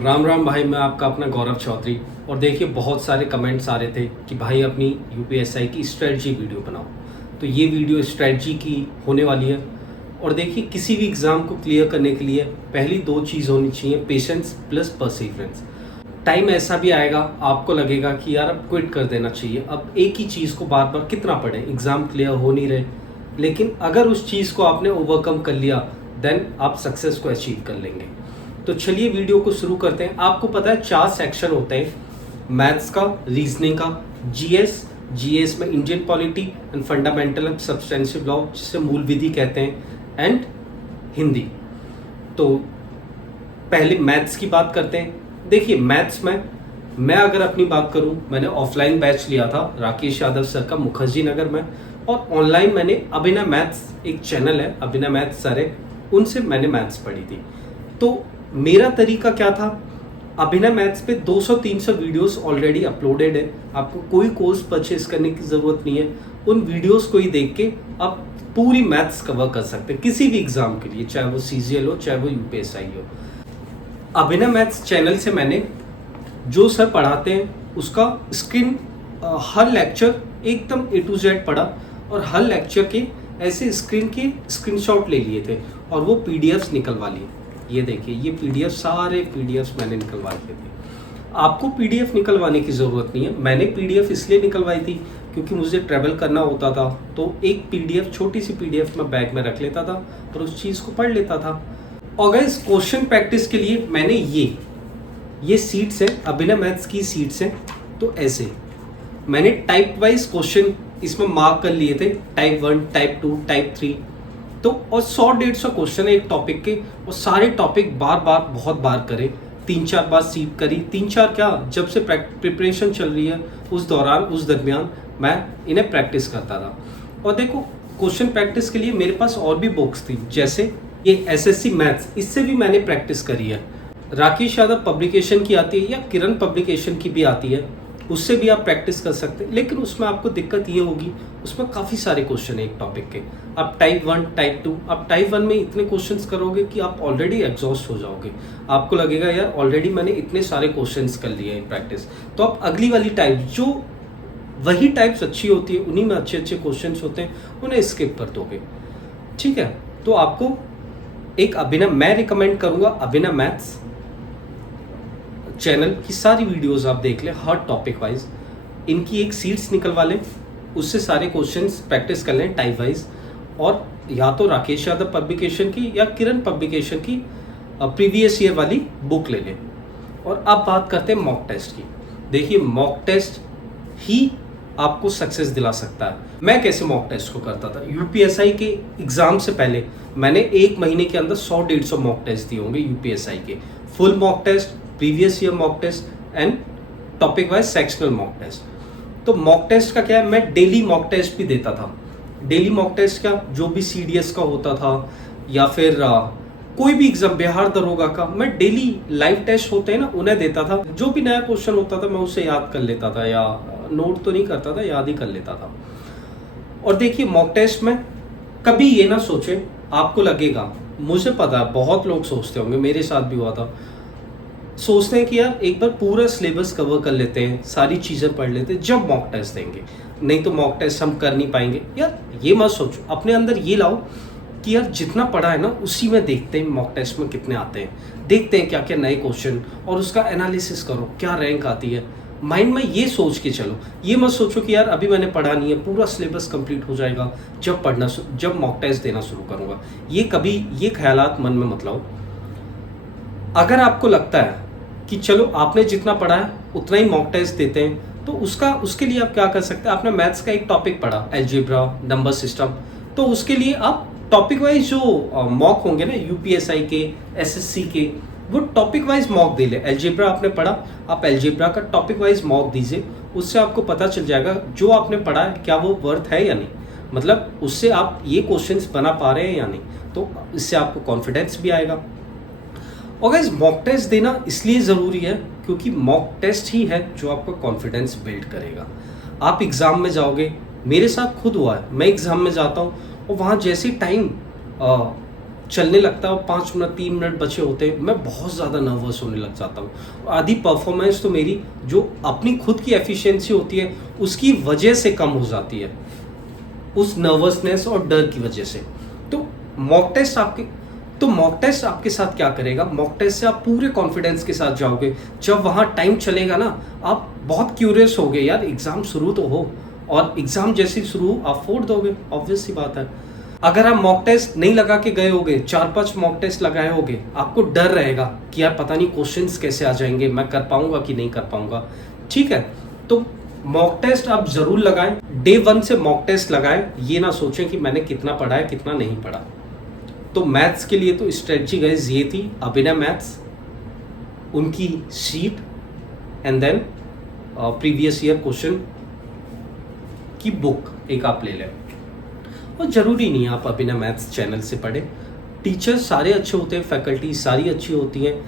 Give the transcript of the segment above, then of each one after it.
राम राम भाई, मैं आपका अपना गौरव चौधरी। और देखिए, बहुत सारे कमेंट्स आ रहे थे कि भाई अपनी यूपीएसआई की स्ट्रेटजी वीडियो बनाओ। तो ये वीडियो स्ट्रेटजी की होने वाली है। और देखिए, किसी भी एग्ज़ाम को क्लियर करने के लिए पहली दो चीज़ होनी चाहिए, पेशेंस प्लस परसिवरेंस। टाइम ऐसा भी आएगा आपको लगेगा कि यार अब क्विट कर देना चाहिए, अब एक ही चीज़ को बार बार कितना पढ़ें, एग्ज़ाम क्लियर हो नहीं रहे। लेकिन अगर उस चीज़ को आपने ओवरकम कर लिया, देन आप सक्सेस को अचीव कर लेंगे। तो चलिए वीडियो को शुरू करते हैं। आपको पता है 4 सेक्शन होते हैं, मैथ्स का, रीजनिंग का, जीएस, जीएस में Indian polity and fundamental and substantial law जिसे मूल विधि कहते हैं, एंड हिंदी। तो पहले मैथ्स की बात करते हैं। देखिए, मैथ्स में मैं अगर अपनी बात करूं, मैंने ऑफलाइन बैच लिया था राकेश यादव सर का मुखर्जी नगर में, और ऑनलाइन मैंने अभिनव मैथ्स, एक चैनल है अभिनव मैथ्स सर है, उनसे मैंने मैथ्स पढ़ी थी। तो मेरा तरीका क्या था, अभिनव मैथ्स पे 200-300 वीडियोस ऑलरेडी अपलोडेड है। आपको कोई कोर्स परचेज करने की ज़रूरत नहीं है, उन वीडियोस को ही देख के आप पूरी मैथ्स कवर कर सकते हैं किसी भी एग्ज़ाम के लिए, चाहे वो सीजीएल हो चाहे वो यूपीएसआई हो। अभिनव मैथ्स चैनल से मैंने जो सर पढ़ाते हैं उसका स्क्रीन, हर लेक्चर एकदम ए टू जेड पढ़ा, और हर लेक्चर के ऐसे स्क्रीन के स्क्रीनशॉट ले लिए थे और वो पीडीएफ्स निकलवा लिए। ये देखिए, ये पीडीएफ, सारे पीडीएफ्स मैंने निकलवा लिए थे। आपको पीडीएफ निकलवाने की ज़रूरत नहीं है। मैंने पीडीएफ इसलिए निकलवाई थी क्योंकि मुझे ट्रैवल करना होता था, तो एक पीडीएफ, छोटी सी पीडीएफ मैं बैग में रख लेता था और उस चीज़ को पढ़ लेता था। और गाइस, क्वेश्चन प्रैक्टिस के लिए मैंने ये सीट्स हैं, अभिनव मैथ्स की सीट्स हैं। तो ऐसे मैंने टाइप वाइज क्वेश्चन इसमें मार्क कर लिए थे, टाइप 1, टाइप 2, टाइप 3। तो और 100-150 क्वेश्चन है एक टॉपिक के, और सारे टॉपिक बार बार बहुत बार करे, 3-4 बार सीट करी। 3-4 क्या, जब से प्रिपरेशन चल रही है उस दौरान, उस दरमियान मैं इन्हें प्रैक्टिस करता था। और देखो, क्वेश्चन प्रैक्टिस के लिए मेरे पास और भी बुक्स थी, जैसे ये एसएससी मैथ्स, इससे भी मैंने प्रैक्टिस करी है। राकेश यादव पब्लिकेशन की आती है या किरण पब्लिकेशन की भी आती है, उससे भी आप प्रैक्टिस कर सकते हैं। लेकिन उसमें आपको दिक्कत ये होगी, उसमें काफ़ी सारे क्वेश्चन है एक टॉपिक के। आप टाइप 1, टाइप 2, आप टाइप 1 में इतने क्वेश्चंस करोगे कि आप ऑलरेडी एग्जॉस्ट हो जाओगे। आपको लगेगा यार ऑलरेडी मैंने इतने सारे क्वेश्चंस कर लिए हैं प्रैक्टिस। तो आप अगली वाली टाइप, जो वही टाइप्स अच्छी होती है, उन्हीं में अच्छे अच्छे क्वेश्चंस होते हैं, उन्हें स्किप कर दोगे। ठीक है, तो आपको एक अभिनव, मैं रिकमेंड करूँगा अभिनव मैथ्स चैनल की सारी वीडियोस आप देख लें, हर टॉपिक वाइज इनकी एक सीट्स निकलवा लें, उससे सारे क्वेश्चंस प्रैक्टिस कर लें टाइप वाइज। और या तो राकेश यादव पब्लिकेशन की या किरण पब्लिकेशन की प्रीवियस ईयर वाली बुक ले लें। और अब बात करते हैं मॉक टेस्ट की। देखिए, मॉक टेस्ट ही आपको सक्सेस दिला सकता है। मैं कैसे मॉक टेस्ट को करता था, यूपीएसआई के एग्जाम से पहले मैंने 1 महीने के अंदर 100-150 मॉक टेस्ट दिए होंगे यूपीएसआई के, full mock test, previous year mock test and topic wise sectional mock test. तो मॉक टेस्ट का क्या है, मैं डेली मॉक टेस्ट भी देता था। डेली मॉक टेस्ट क्या, जो भी सीडीएस का होता था या फिर कोई भी एग्जाम, बिहार दरोगा का, मैं डेली लाइव टेस्ट होते हैं ना, उन्हें देता था। जो भी नया क्वेश्चन होता था मैं उसे याद कर लेता था, या नोट तो नहीं करता था, याद ही कर लेता था। और देखिए, मॉक टेस्ट में कभी ये ना सोचे, आपको लगेगा, मुझे पता है बहुत लोग सोचते होंगे, मेरे साथ भी हुआ था, सोचते हैं कि यार एक बार पूरा सिलेबस कवर कर लेते हैं, सारी चीज़ें पढ़ लेते हैं, जब मॉक टेस्ट देंगे, नहीं तो मॉक टेस्ट हम कर नहीं पाएंगे। यार ये मत सोचो, अपने अंदर ये लाओ कि यार जितना पढ़ा है ना उसी में देखते हैं मॉक टेस्ट में कितने आते हैं, देखते हैं क्या क्या नए क्वेश्चन, और उसका एनालिसिस करो, क्या रैंक आती है। माइंड में ये सोच के चलो, ये मत सोचो कि यार अभी मैंने पढ़ा नहीं है, पूरा सिलेबस कंप्लीट हो जाएगा जब मॉक टेस्ट देना शुरू करूँगा। ये कभी ये ख्यालात मन में मत लाओ। अगर आपको लगता है कि चलो आपने जितना पढ़ा है उतना ही मॉक टेस्ट देते हैं, तो उसके लिए आप क्या कर सकते हैं, आपने मैथ्स का एक टॉपिक पढ़ा, अलजेब्रा, नंबर सिस्टम, तो उसके लिए आप टॉपिक वाइज जो मॉक होंगे ना यूपीएसआई के, एसएससी के, वो टॉपिक वाइज मॉक दे ले। अलजेब्रा आपने पढ़ा, आप अलजेब्रा का टॉपिक वाइज मॉक दीजिए, उससे आपको पता चल जाएगा जो आपने पढ़ा है क्या वो वर्थ है या नहीं, मतलब उससे आप ये क्वेश्चंस बना पा रहे हैं या नहीं। तो इससे आपको कॉन्फिडेंस भी आएगा। और गाइस, मॉक टेस्ट देना इसलिए ज़रूरी है क्योंकि मॉक टेस्ट ही है जो आपका कॉन्फिडेंस बिल्ड करेगा। आप एग्ज़ाम में जाओगे, मेरे साथ खुद हुआ है, मैं एग्ज़ाम में जाता हूँ और वहाँ जैसे टाइम चलने लगता है और 5 मिनट 3 मिनट बचे होते हैं, मैं बहुत ज़्यादा नर्वस होने लग जाता हूँ। आधी परफॉर्मेंस तो मेरी जो अपनी खुद की एफिशिएंसी होती है उसकी वजह से कम हो जाती है, उस नर्वसनेस और डर की वजह से। तो मॉक टेस्ट आपके साथ क्या करेगा, मॉक टेस्ट से आप पूरे कॉन्फिडेंस के साथ जाओगे। जब वहाँ टाइम चलेगा ना, आप बहुत क्यूरियस होगे, यार एग्ज़ाम शुरू तो हो, और एग्ज़ाम जैसे शुरू आप फोड़ दोगे, ऑब्वियस सी बात है। अगर आप मॉक टेस्ट नहीं लगा के गए होगे, 4-5 मॉक टेस्ट लगाए होगे, आपको डर रहेगा कि यार पता नहीं क्वेश्चंस कैसे आ जाएंगे, मैं कर पाऊंगा कि नहीं कर पाऊंगा। ठीक है, तो मॉक टेस्ट आप ज़रूर लगाएं। डे 1 से मॉक टेस्ट लगाएं, ये ना सोचें कि मैंने कितना पढ़ा है कितना नहीं पढ़ा। तो मैथ्स के लिए तो स्ट्रेटजी गाइस ये थी, अभिनय मैथ्स, उनकी sheet and then previous year question की बुक एक आप ले लें। और ज़रूरी नहीं है आप अभिनय मैथ्स चैनल से पढ़ें, टीचर्स सारे अच्छे होते हैं, फैकल्टी सारी अच्छी होती हैं,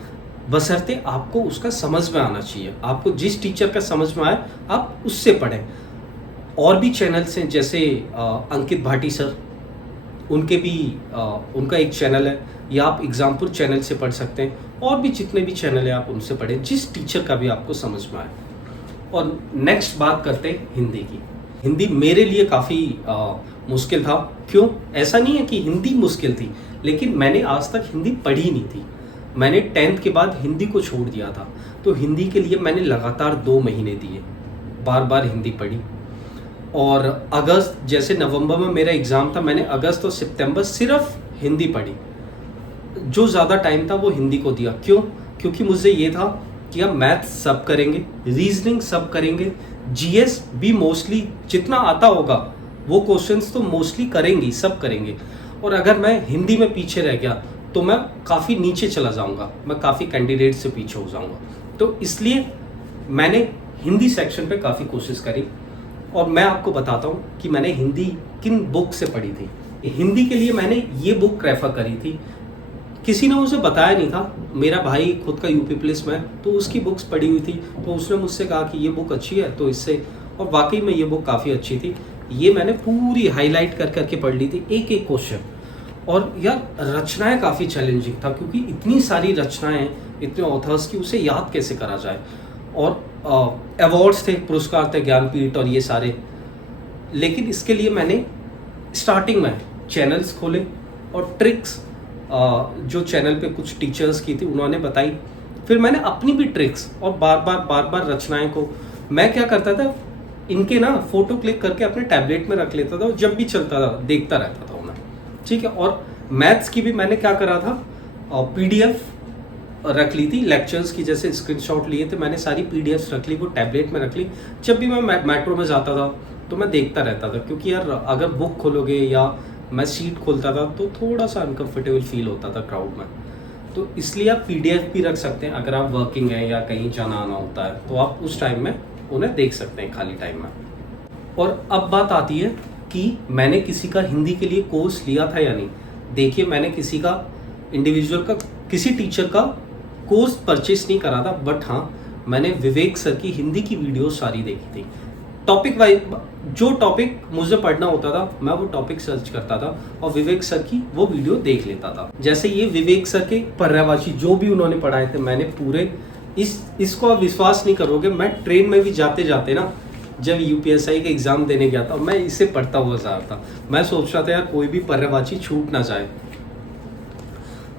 बशर्ते आपको उसका समझ में आना चाहिए। आपको जिस टीचर का समझ में आए आप उससे पढ़ें। और भी चैनल्स हैं जैसे अंकित भाटी सर, उनके भी उनका एक चैनल है, या आप एग्जाम्पुल चैनल से पढ़ सकते हैं। और भी जितने भी चैनल हैं आप उनसे पढ़ें, जिस टीचर का भी आपको समझ में आए। और नेक्स्ट बात करते हैं हिंदी की। हिंदी मेरे लिए काफ़ी मुश्किल था। क्यों? ऐसा नहीं है कि हिंदी मुश्किल थी, लेकिन मैंने आज तक हिंदी पढ़ी नहीं थी। मैंने 10th के बाद हिंदी को छोड़ दिया था, तो हिंदी के लिए मैंने लगातार 2 महीने दिए, बार बार हिंदी पढ़ी। और अगस्त, जैसे नवंबर में मेरा एग्ज़ाम था, मैंने अगस्त और सितंबर सिर्फ हिंदी पढ़ी। जो ज़्यादा टाइम था वो हिंदी को दिया। क्यों? क्योंकि मुझे ये था कि अब मैथ्स सब करेंगे, रीजनिंग सब करेंगे, जीएस भी मोस्टली जितना आता होगा वो क्वेश्चंस तो मोस्टली करेंगे, सब करेंगे। और अगर मैं हिंदी में पीछे रह गया तो मैं काफ़ी नीचे चला जाऊंगा, मैं काफ़ी कैंडिडेट से पीछे हो जाऊंगा। तो इसलिए मैंने हिंदी सेक्शन पे काफ़ी कोशिश करी। और मैं आपको बताता हूँ कि मैंने हिंदी किन बुक से पढ़ी थी। हिंदी के लिए मैंने ये बुक रेफर करी थी, किसी ने मुझे बताया नहीं था। मेरा भाई खुद का यूपी पुलिस में, तो उसकी बुक्स पढ़ी हुई थी, तो उसने मुझसे कहा कि ये बुक अच्छी है, तो इससे, और वाकई में ये बुक काफ़ी अच्छी थी। ये मैंने पूरी हाईलाइट कर करके पढ़ ली थी, एक एक क्वेश्चन। और यार रचनाएं काफ़ी चैलेंजिंग था, क्योंकि इतनी सारी रचनाएं, इतने ऑथर्स की, उसे याद कैसे करा जाए। और अवार्ड्स थे, पुरस्कार थे, ज्ञानपीठ और ये सारे। लेकिन इसके लिए मैंने स्टार्टिंग में चैनल्स खोले और ट्रिक्स जो चैनल पे कुछ टीचर्स की थी उन्होंने बताई। फिर मैंने अपनी भी ट्रिक्स, और बार बार रचनाएं को मैं क्या करता था, इनके ना फोटो क्लिक करके अपने टैबलेट में रख लेता था, और जब भी चलता था देखता रहता था उन्हें। ठीक है। और मैथ्स की भी मैंने क्या करा था, पीडीएफ रख ली थी लेक्चर्स की, जैसे स्क्रीनशॉट लिए थे मैंने, सारी पीडीएफ रख ली, वो टैबलेट में रख ली। जब भी मैं मेट्रो में जाता था तो मैं देखता रहता था, क्योंकि यार अगर बुक खोलोगे या मैं सीट खोलता था तो थोड़ा सा अनकंफर्टेबल फील होता था क्राउड में। तो इसलिए आप पीडीएफ भी रख सकते हैं, अगर आप वर्किंग हैं या कहीं जाना आना होता है तो आप उस टाइम में उन्हें देख सकते हैं खाली टाइम में। और अब बात आती है कि मैंने किसी का हिंदी के लिए कोर्स लिया था या नहीं। देखिए, मैंने किसी का इंडिविजुअल का, किसी टीचर का कोर्स परचेस नहीं करा था, बट हाँ मैंने विवेक सर की हिंदी की वीडियो सारी देखी थी। टॉपिक वाइज जो टॉपिक मुझे पढ़ना होता था मैं वो टॉपिक सर्च करता था और विवेक सर की वो वीडियो देख लेता था। जैसे ये विवेक सर के पर्यायवाची जो भी उन्होंने पढ़ाए थे मैंने पूरे, इसको आप विश्वास नहीं करोगे, मैं ट्रेन में भी जाते जाते ना, जब यूपीएसआई का एग्जाम देने गया था, मैं इसे पढ़ता हुआ जा रहा था। मैं सोच रहा था यार कोई भी पर्यायवाची छूट ना जाए।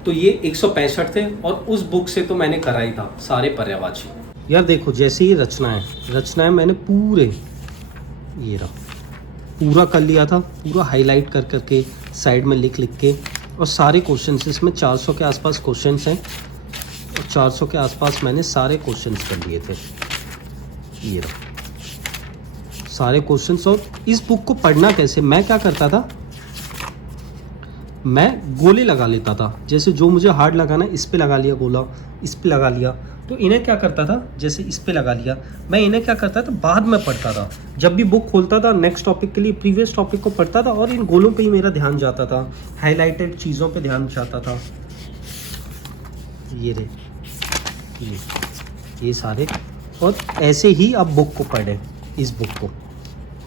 तो ये 165 थे और उस बुक से तो मैंने कराई था सारे पर्यायवाची। यार देखो, जैसे ये रचनाएं मैंने पूरे, ये रहा, पूरा कर लिया था, पूरा हाईलाइट कर करके साइड में लिख के, और सारे क्वेश्चंस, इसमें 400 के आसपास क्वेश्चंस हैं, और 400 के आसपास मैंने सारे क्वेश्चंस कर लिए थे। ये रहा सारे क्वेश्चंस। और इस बुक को पढ़ना कैसे, मैं क्या करता था, मैं गोले लगा लेता था। जैसे जो मुझे हार्ड लगाना इस पे लगा लिया गोला, इस पे लगा लिया। तो इन्हें क्या करता था, जैसे इस पे लगा लिया, मैं इन्हें क्या करता था बाद में पढ़ता था। जब भी बुक खोलता था नेक्स्ट टॉपिक के लिए, प्रीवियस टॉपिक को पढ़ता था, और इन गोलों पे ही मेरा ध्यान जाता था, हाईलाइटेड चीज़ों पे ध्यान जाता था। ये रे, ये सारे। और ऐसे ही अब बुक को पढ़ें, इस बुक को।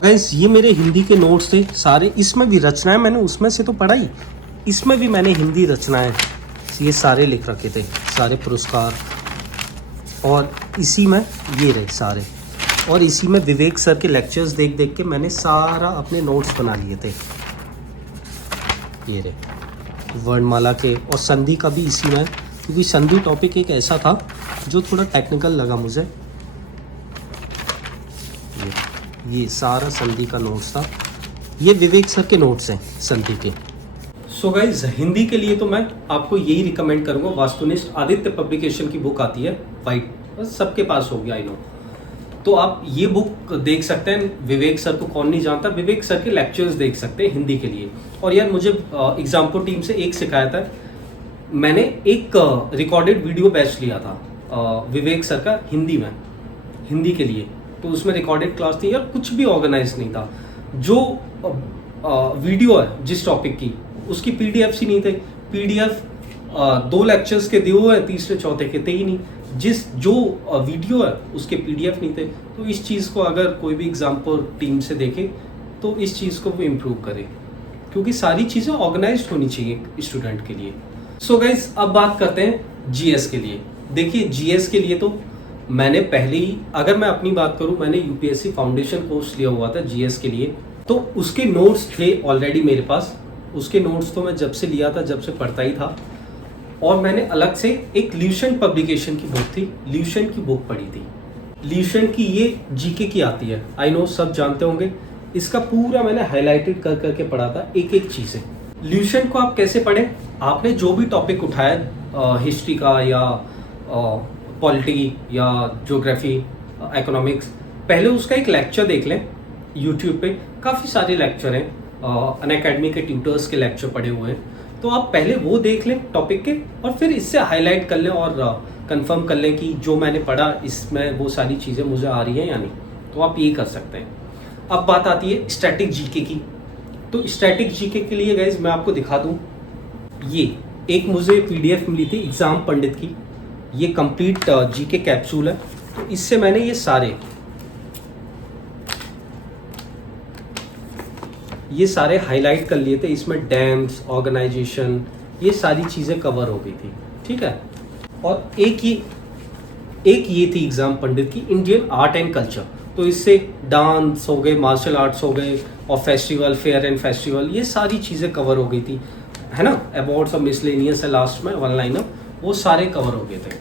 गाइस, ये मेरे हिंदी के नोट्स थे सारे, इसमें भी रचनाएं मैंने उसमें से तो पढ़ाई, इसमें भी मैंने हिंदी रचनाएं ये सारे लिख रखे थे, सारे पुरस्कार। और इसी में ये रहे सारे, और इसी में विवेक सर के लेक्चर्स देख देख के मैंने सारा अपने नोट्स बना लिए थे। ये रहे वर्णमाला के, और संधि का भी इसी में, क्योंकि संधि टॉपिक एक ऐसा था जो थोड़ा टेक्निकल लगा मुझे। ये सारा संधि का नोट्स था, ये विवेक सर के नोट्स हैं संधि के। सो गाइज, हिंदी के लिए तो मैं आपको यही रिकमेंड करूंगा, वास्तुनिष्ठ आदित्य पब्लिकेशन की बुक आती है वाइट, सबके पास होगी आई नो। तो आप ये बुक देख सकते हैं। विवेक सर को कौन नहीं जानता, विवेक सर के लेक्चर्स देख सकते हैं हिंदी के लिए। और यार मुझे एग्जाम्पल टीम से एक शिकायत है, मैंने एक रिकॉर्डेड वीडियो बैच लिया था विवेक सर का हिंदी में, हिंदी के लिए। तो उसमें रिकॉर्डेड क्लास थी यार, कुछ भी ऑर्गेनाइज नहीं था। जो वीडियो है जिस टॉपिक की, उसकी पीडीएफ ही नहीं थे। पीडीएफ 2 लेक्चर्स के दिए हुए हैं, तीसरे चौथे के थे ही नहीं। जो वीडियो है उसके पीडीएफ नहीं थे। तो इस चीज़ को अगर कोई भी एग्जाम्पल टीम से देखे तो इस चीज़ को वो इम्प्रूव करे, क्योंकि सारी चीज़ें ऑर्गेनाइज्ड होनी चाहिए स्टूडेंट के लिए। सो गाइज, अब बात करते हैं जीएस के लिए। देखिए जीएस के लिए तो मैंने पहले ही, अगर मैं अपनी बात करूं, मैंने यूपीएससी फाउंडेशन कोर्स लिया हुआ था जीएस के लिए, तो उसके नोट्स थे ऑलरेडी मेरे पास। उसके नोट्स तो मैं जब से लिया था, जब से पढ़ता ही था। और मैंने अलग से एक ल्यूसेंट पब्लिकेशन की बुक थी, ल्यूसेंट की बुक पढ़ी थी। ल्यूसेंट की ये जीके की आती है, आई नो सब जानते होंगे। इसका पूरा मैंने हाईलाइटेड कर करके पढ़ा था, एक एक चीज़ें। ल्यूसेंट को आप कैसे पढ़ें, आपने जो भी टॉपिक उठाया, हिस्ट्री का या पॉलिटी या ज्योग्राफी, इकोनॉमिक्स, पहले उसका एक लेक्चर देख लें। यूट्यूब पे काफ़ी सारे लेक्चर हैं, अनअकैडमी के ट्यूटर्स के लेक्चर पढ़े हुए हैं। तो आप पहले वो देख लें टॉपिक के, और फिर इससे हाईलाइट कर लें और कंफर्म कर लें कि जो मैंने पढ़ा इसमें वो सारी चीज़ें मुझे आ रही हैं या नहीं। तो आप ये कर सकते हैं। अब बात आती है स्टैटिक जीके की। तो स्टैटिक जीके के लिए गाइज मैं आपको दिखा दूँ, ये एक मुझे पीडीएफ मिली थी एग्जाम पंडित की, ये कंप्लीट जीके कैप्सूल है। तो इससे मैंने ये सारे हाईलाइट कर लिए थे। इसमें डैम्स, ऑर्गेनाइजेशन, ये सारी चीज़ें कवर हो गई थी, ठीक है। और एक ये थी एग्जाम पंडित की, इंडियन आर्ट एंड कल्चर। तो इससे डांस हो गए, मार्शल आर्ट्स हो गए, और फेस्टिवल, फेयर एंड फेस्टिवल, ये सारी चीज़ें कवर हो गई थी, है ना। अवार्ड्स और मिसलेनियस है लास्ट में, वन लाइनर, वो सारे कवर हो गए थे।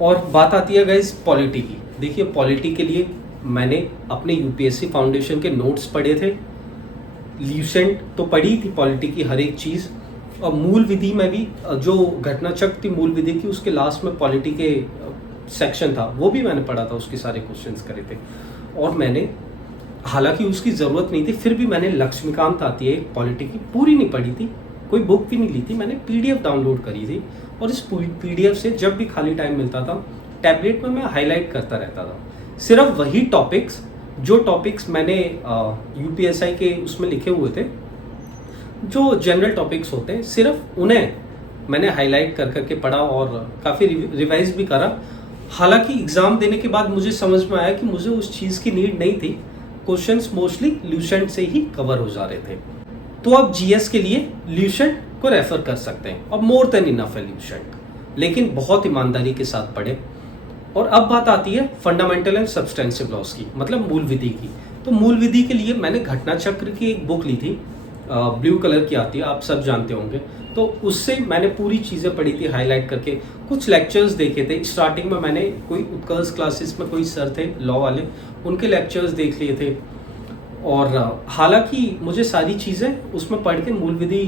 और बात आती है गाइस पॉलिटी की। देखिए पॉलिटी के लिए मैंने अपने यूपीएससी फाउंडेशन के नोट्स पढ़े थे, ल्यूसेंट तो पढ़ी थी पॉलिटी की हर एक चीज़, और मूल विधि में भी जो घटना चक्र थी मूल विधि की, उसके लास्ट में पॉलिटी के सेक्शन था, वो भी मैंने पढ़ा था, उसके सारे क्वेश्चंस करे थे। और मैंने, हालांकि उसकी ज़रूरत नहीं थी, फिर भी मैंने लक्ष्मीकांत आती है पॉलिटी की, पूरी नहीं पढ़ी थी, कोई बुक भी नहीं ली थी, मैंने पीडीएफ डाउनलोड करी थी। और इस पीडीएफ से जब भी खाली टाइम मिलता था, टैबलेट में मैं हाईलाइट करता रहता था। सिर्फ वही टॉपिक्स, जो टॉपिक्स मैंने यूपीएसआई के उसमें लिखे हुए थे, जो जनरल टॉपिक्स होते हैं, सिर्फ उन्हें मैंने हाईलाइट कर करके पढ़ा और काफ़ी रिवाइज भी करा। हालांकि एग्ज़ाम देने के बाद मुझे समझ में आया कि मुझे उस चीज़ की नीड नहीं थी, क्वेश्चंस मोस्टली ल्यूसेंट से ही कवर हो जा रहे थे। तो आप जीएस के लिए ल्यूसेंट को रेफर कर सकते हैं, और मोर देन इनफ है ल्यूसेंट, लेकिन बहुत ईमानदारी के साथ पढ़े। और अब बात आती है फंडामेंटल एंड सब्सटेंसिव लॉस की, मतलब मूल विधि की। तो मूल विधि के लिए मैंने घटना चक्र की एक बुक ली थी, ब्लू कलर की आती है, आप सब जानते होंगे। तो उससे मैंने पूरी चीज़ें पढ़ी थी हाईलाइट करके, कुछ लेक्चर्स देखे थे। स्टार्टिंग में मैंने कोई उत्कर्ष क्लासेस में कोई सर थे लॉ वाले, उनके लेक्चर्स देख लिए थे। और हालांकि मुझे सारी चीज़ें उसमें पढ़ के, मूल विधि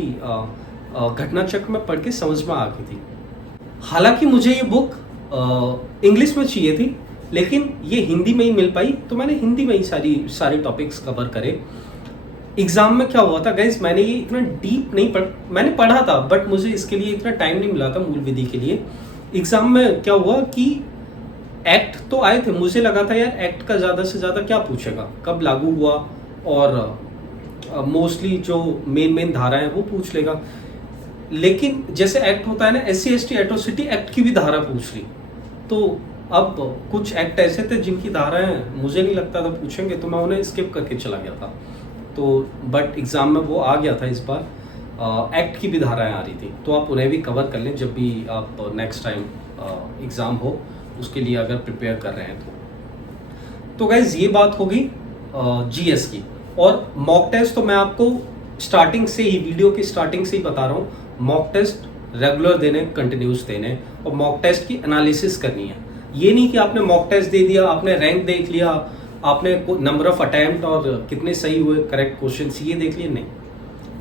घटना चक्र में पढ़ के समझ में आ गई थी। हालांकि मुझे ये बुक इंग्लिश में चाहिए थी, लेकिन ये हिंदी में ही मिल पाई, तो मैंने हिंदी में ही सारे टॉपिक्स कवर करे। एग्जाम में क्या हुआ था गाइस, मैंने ये इतना डीप नहीं मैंने पढ़ा था, बट मुझे इसके लिए इतना टाइम नहीं मिला था मूल विधि के लिए। एग्जाम में क्या हुआ कि एक्ट तो आए थे, मुझे लगा था यार एक्ट का ज़्यादा से ज़्यादा क्या पूछेगा, कब लागू हुआ, और मोस्टली जो मेन धाराएं वो पूछ लेगा। लेकिन जैसे एक्ट होता है ना, SC/ST एट्रोसिटी एक्ट की भी धारा पूछ ली। तो अब कुछ एक्ट ऐसे थे जिनकी धाराएं मुझे नहीं लगता था पूछेंगे, तो मैं उन्हें स्किप करके चला गया था। तो बट एग्ज़ाम में वो आ गया था इस बार। एक्ट की भी धाराएं आ रही थी, तो आप उन्हें भी कवर कर लें जब भी आप नेक्स्ट टाइम एग्ज़ाम हो उसके लिए अगर प्रिपेयर कर रहे हैं तो गाइज ये बात होगी जीएस की। और मॉक टेस्ट तो मैं आपको स्टार्टिंग से ही, वीडियो की स्टार्टिंग से ही बता रहा हूँ, मॉक टेस्ट रेगुलर देने, कंटिन्यूस देने, और मॉक टेस्ट की एनालिसिस करनी है। ये नहीं कि आपने मॉक टेस्ट दे दिया, आपने रैंक देख लिया, आपने नंबर ऑफ अटेम्प्ट और कितने सही हुए करेक्ट क्वेश्चंस ये देख लिए, नहीं।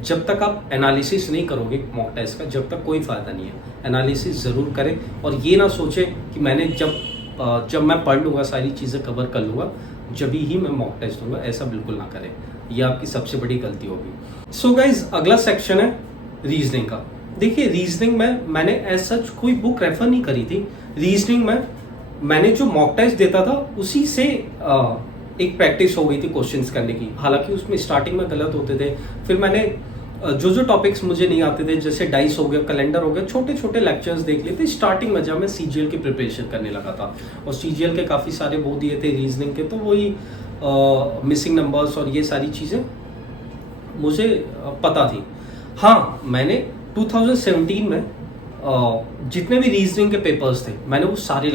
जब तक आप एनालिसिस नहीं करोगे मॉक टेस्ट का, जब तक कोई फ़ायदा नहीं है। एनालिसिस ज़रूर करें और ये ना सोचें कि मैंने जब मैं पढ़ लूँगा, सारी चीज़ें कवर कर लूँगा, जब ही मैं मॉक टेस्ट दूंगा, ऐसा बिल्कुल ना करें। ये आपकी सबसे बड़ी गलती होगी। सो गाइज, अगला सेक्शन है रीजनिंग का। देखिए, रीजनिंग में मैंने ऐसा कोई बुक रेफर नहीं करी थी। रीजनिंग में मैंने जो मॉक टेस्ट देता था उसी से एक प्रैक्टिस हो गई थी क्वेश्चंस करने की। हालांकि उसमें स्टार्टिंग में गलत होते थे, फिर मैंने जो टॉपिक्स मुझे नहीं आते थे, जैसे डाइस हो गया, कैलेंडर हो गया, छोटे छोटे लेक्चर्स देख लिए थे स्टार्टिंग में जब मैं सीजीएल की प्रिपरेशन करने लगा था। और सीजीएल के काफ़ी सारे वो दिए थे रीजनिंग के, तो वही मिसिंग नंबर्स और ये सारी चीज़ें मुझे पता थी। हाँ, मैंने 2017 में जितने भी रीजनिंग के पेपर्स थे मैंने वो सारे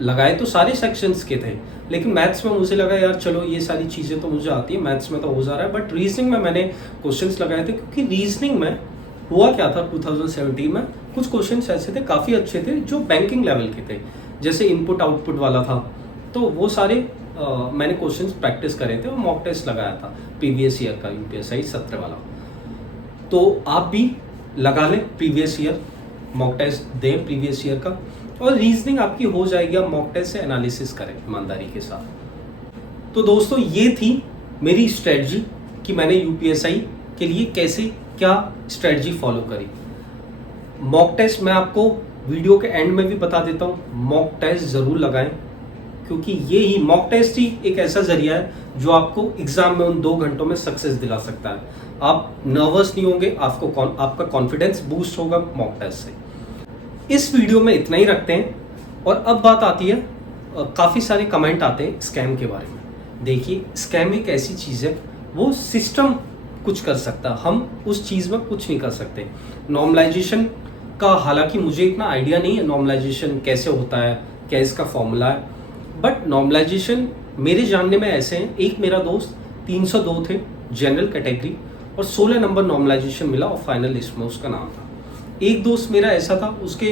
लगाए तो सारे सेक्शंस के थे, लेकिन मैथ्स में मुझे लगा यार चलो ये सारी चीज़ें तो मुझे आती है, मैथ्स में तो हो जा रहा है, बट रीजनिंग में मैंने क्वेश्चंस लगाए थे। क्योंकि रीजनिंग में हुआ क्या था, 2017 में कुछ क्वेश्चंस ऐसे थे काफ़ी अच्छे थे जो बैंकिंग लेवल के थे, जैसे इनपुट आउटपुट वाला था, तो वो सारे मैंने क्वेश्चंस प्रैक्टिस करे थे और मॉक टेस्ट लगाया था प्रीवियस ईयर का, यूपीएसआई 17 वाला। तो आप भी लगा लें प्रीवियस ईयर, मॉक टेस्ट दें प्रीवियस ईयर का, और रीजनिंग आपकी हो जाएगी। आप मॉक टेस्ट से एनालिसिस करें ईमानदारी के साथ। तो दोस्तों, ये थी मेरी स्ट्रेटजी कि मैंने यूपीएसआई के लिए कैसे क्या स्ट्रेटजी फॉलो करी। मॉक टेस्ट मैं आपको वीडियो के एंड में भी बता देता हूँ, मॉक टेस्ट ज़रूर लगाएं, क्योंकि ये ही मॉक टेस्ट ही एक ऐसा जरिया है जो आपको एग्जाम में उन 2 घंटों में सक्सेस दिला सकता है। आप नर्वस नहीं होंगे, आपका कॉन्फिडेंस बूस्ट होगा मॉक टेस्ट से। इस वीडियो में इतना ही रखते हैं। और अब बात आती है, काफ़ी सारे कमेंट आते हैं स्कैम के बारे में। देखिए, स्कैम एक ऐसी चीज़ है, वो सिस्टम कुछ कर सकता है, हम उस चीज़ में कुछ नहीं कर सकते। नॉर्मलाइजेशन का हालांकि मुझे इतना आइडिया नहीं है, नॉर्मलाइजेशन कैसे होता है, क्या इसका फॉर्मूला है, बट नॉर्मलाइजेशन मेरे जानने में ऐसे हैं। एक मेरा दोस्त 302 थे जनरल कैटेगरी और 16 नंबर नॉर्मलाइजेशन मिला और फाइनल लिस्ट में उसका नाम था। एक दोस्त मेरा ऐसा था, उसके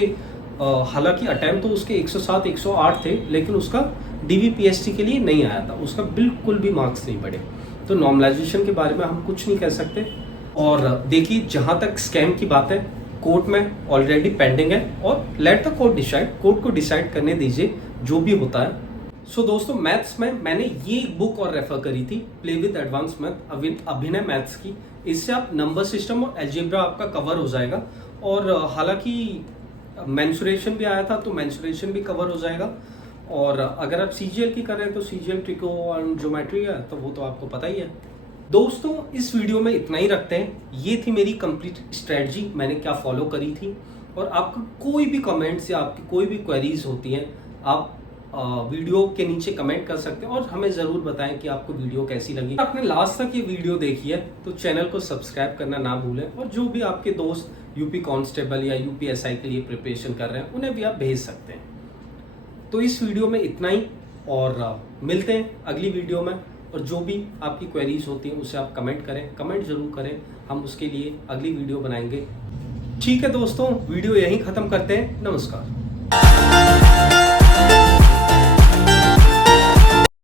हालांकि अटैम्प्ट तो उसके 107 108 थे, लेकिन उसका डीवीपीएसटी के लिए नहीं आया था, उसका बिल्कुल भी मार्क्स नहीं बढ़े। तो नॉर्मलाइजेशन के बारे में हम कुछ नहीं कह सकते। और देखिए, जहाँ तक स्कैम की बात है, कोर्ट में ऑलरेडी पेंडिंग है और let the court decide, court को डिसाइड करने दीजिए जो भी होता है। सो दोस्तों, मैथ्स में मैंने ये बुक और रेफर करी थी, प्ले विद एडवांस मैथ, अभिनय मैथ्स की। इससे आप नंबर सिस्टम और एल्जेब्रा आपका कवर हो जाएगा। और हालांकि मेंसुरेशन भी आया था, तो मेंसुरेशन भी कवर हो जाएगा। और अगर आप सीजीएल की कर रहे हैं तो सीजीएल, ट्रिको और ज्योमेट्री है, तो वो तो आपको पता ही है। दोस्तों, इस वीडियो में इतना ही रखते हैं। ये थी मेरी कंप्लीट स्ट्रेटजी, मैंने क्या फॉलो करी थी। और आपका कोई भी कमेंट्स या आपकी कोई भी क्वेरीज होती हैं, आप वीडियो के नीचे कमेंट कर सकते हैं और हमें ज़रूर बताएं कि आपको वीडियो कैसी लगी। आपने लास्ट तक ये वीडियो देखी है तो चैनल को सब्सक्राइब करना ना भूलें। और जो भी आपके दोस्त यूपी कांस्टेबल या यूपीएसआई के लिए प्रिपरेशन कर रहे हैं, उन्हें भी आप भेज सकते हैं। तो इस वीडियो में इतना ही, और मिलते हैं अगली वीडियो में। और जो भी आपकी क्वेरीज होती हैं उसे आप कमेंट करें, कमेंट ज़रूर करें, हम उसके लिए अगली वीडियो बनाएंगे। ठीक है दोस्तों, वीडियो यहीं ख़त्म करते हैं। नमस्कार।